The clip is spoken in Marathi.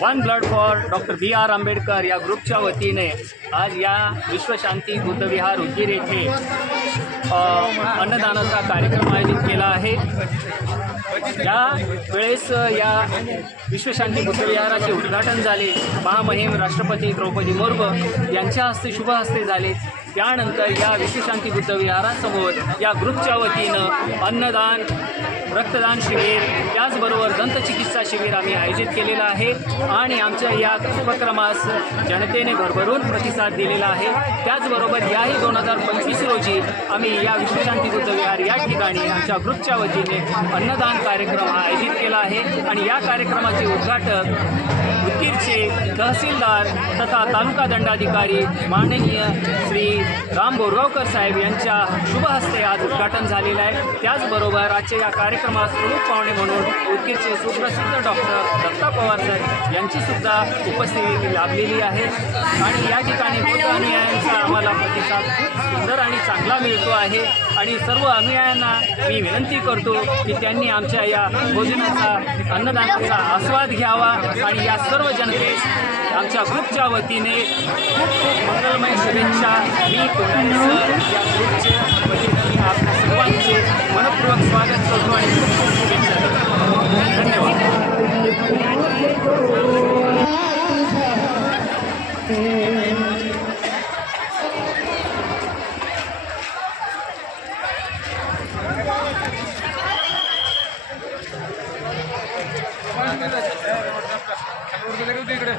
One blood for doctor B.R. Ambedkar या ग्रुपच्या वतीने आज या विश्वशांती बुद्धविहार उदगीर येथे अन्नदानाचा कार्यक्रम आयोजित केला आहे। या वेळेस या विश्वशांती बुद्धविहाराचे उद्घाटन झाले। महामहिम राष्ट्रपती द्रौपदी मुर्मू यांच्या हस्ते शुभ हस्ते झाले। त्यानंतर या विश्वशांती बुद्धविहारासमोर या ग्रुपच्या वतीनं अन्नदान, रक्तदान शिबिर, त्याचबरोबर दंतचिकित्सा शिबिर आम्ही आयोजित केलेलं आहे आणि आमच्या या उपक्रमास जनतेने भरभरून प्रतिसाद दिलेला आहे। त्याचबरोबर याही 2025 रोजी आम्ही या विश्वशांती बुद्धविहार या ठिकाणी आमच्या ग्रुपच्या वतीने अन्नदान कार्यक्रम आयोजित केला आहे आणि या कार्यक्रमाचे उद्घाटक उदगीरचे तहसीलदार तथा तालुका दंडाधिकारी माननीय श्री राम बोरगावकर साहेब यांच्या शुभ हस्ते आज उद्घाटन झालेलं आहे। त्याचबरोबर आजच्या या कार्यक्रमास प्रमुख पाहुणे म्हणून उदगीरचे सुप्रसिद्ध डॉक्टर दत्ता पवार सर यांचीसुद्धा उपस्थिती लाभलेली आहे आणि या ठिकाणी बुद्ध अनुयायांचा आम्हाला प्रतिसाद सुंदर आणि चांगला मिळतो आहे आणि सर्व अनुयायांना मी विनंती करतो की त्यांनी आमच्या या भोजनाचा अन्नदानाचा आस्वाद घ्यावा आणि या सर्व जनतेस आमच्या ग्रुपच्या वतीने खूप खूप मंगलमय शुभेच्छा। मी कोठारी सर या ग्रुपच्या वतीने आपल्या सर्वांचे मनपूर्वक स्वागत करतो आणि खूप खूप शुभेच्छा देतो। धन्यवाद। इकडे